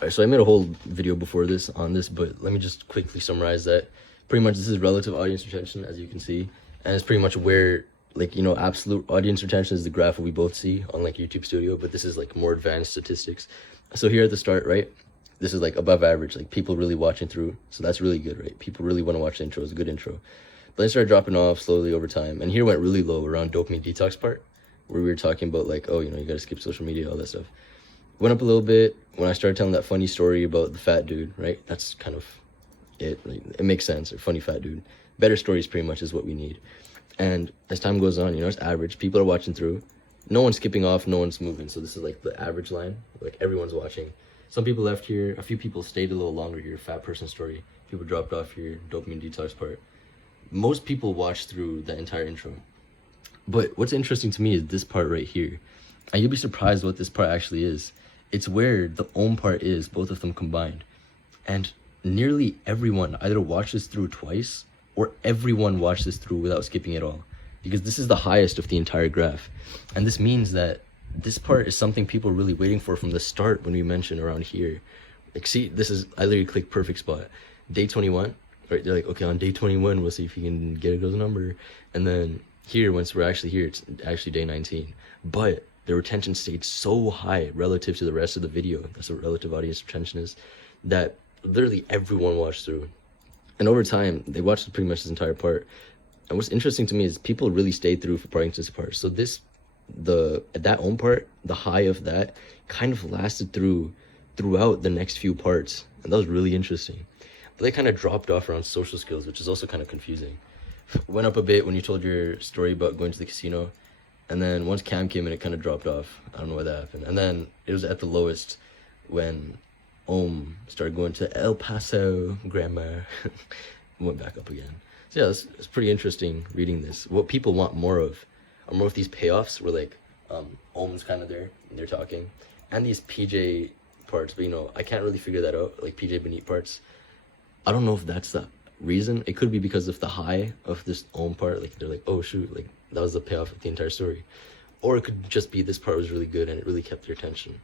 Alright, so I made a whole video before this on this, but let me just quickly summarize that. Pretty much this is relative audience retention, as you can see, and it's pretty much where, like, you know, absolute audience retention is the graph we both see on like YouTube Studio, but this is like more advanced statistics. So here at the start, right, this is like above average, like people really watching through, so that's really good, right? People really want to watch the intro. It's a good intro. But then it started dropping off slowly over time, and here went really low around dopamine detox part, where we were talking about like, oh, you know, you gotta skip social media, all that stuff. Went up a little bit when I started telling that funny story about the fat dude, right? That's kind of it. Like, it makes sense. A funny fat dude. Better stories pretty much is what we need. And as time goes on, you know, it's average. People are watching through. No one's skipping off. No one's moving. So this is like the average line. Like everyone's watching. Some people left here. A few people stayed a little longer here. Fat person story. People dropped off here. Dopamine detox part. Most people watched through the entire intro. But what's interesting to me is this part right here. And you'll be surprised what this part actually is. It's where the Om part is, both of them combined. And nearly everyone either watched this through twice or everyone watched this through without skipping at all. Because this is the highest of the entire graph. And this means that this part is something people are really waiting for from the start when we mentioned around here. Like, see, this is, I literally click perfect spot. Day 21, right? They're like, okay, on day 21, we'll see if you can get a girl's number. And then here, once we're actually here, it's actually day 19. But the retention stayed so high relative to the rest of the video, that's what relative audience retention is, that literally everyone watched through. And over time, they watched pretty much this entire part. And what's interesting to me is people really stayed through for this part. So that own part, the high of that, kind of lasted throughout the next few parts. And that was really interesting. But they kind of dropped off around social skills, which is also kind of confusing. Went up a bit when you told your story about going to the casino. And then once Cam came in, it kind of dropped off. I don't know why that happened. And then it was at the lowest when Om started going to El Paso grammar. Went back up again. So yeah, it's pretty interesting reading this. What people want more of are more of these payoffs where like Om's kind of there and they're talking. And these PJ parts, but you know, I can't really figure that out. Like PJ Benit parts. I don't know if that's the reason. It could be because of the high of this Om part. Like they're like, oh shoot, like that was the payoff of the entire story. Or it could just be this part was really good and it really kept your attention.